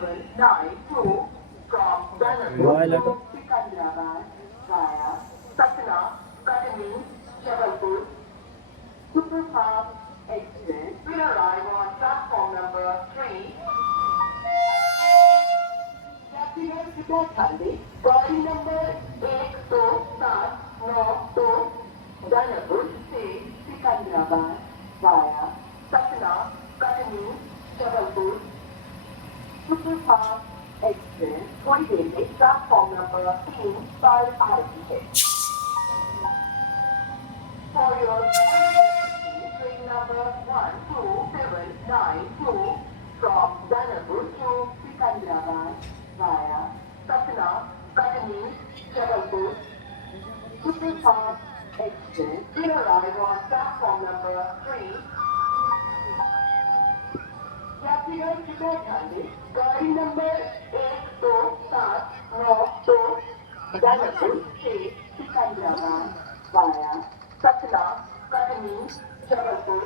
2792 from Danapur to Secunderabad via Satna, Katani, Jabalpur. Superfast Express will arrive on platform number 3. यात्रियों कृपया ध्यान दें, गाड़ी नंबर 12792 दानापुर से Secunderabad via Satna, Katni, Jabalpur superfast express थोड़ी देर में प्लेटफॉर्म नंबर 3 पर आ रही है। For your train number 12792 from Danapur to Secunderabad via Satna, Katani, Jabalpur. Superfast Express will arrive on platform number 3. यात्रियों कृपया ध्यान दें, गाड़ी नंबर 12792 दानापुर से Secunderabad via Satna, Katni, Jabalpur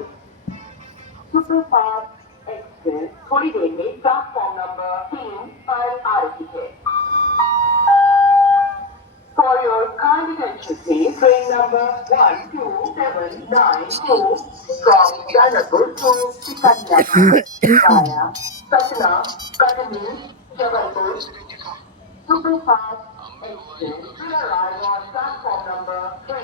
superfast express थोड़ी देर में प्लेटफॉर्म नंबर 3 पर आ रही है। For your kind attention, please, train number 12792 from Danapur to Secunderabad via Satna, Katani, Jabalpur. Superfast Express will arrive on platform number 3.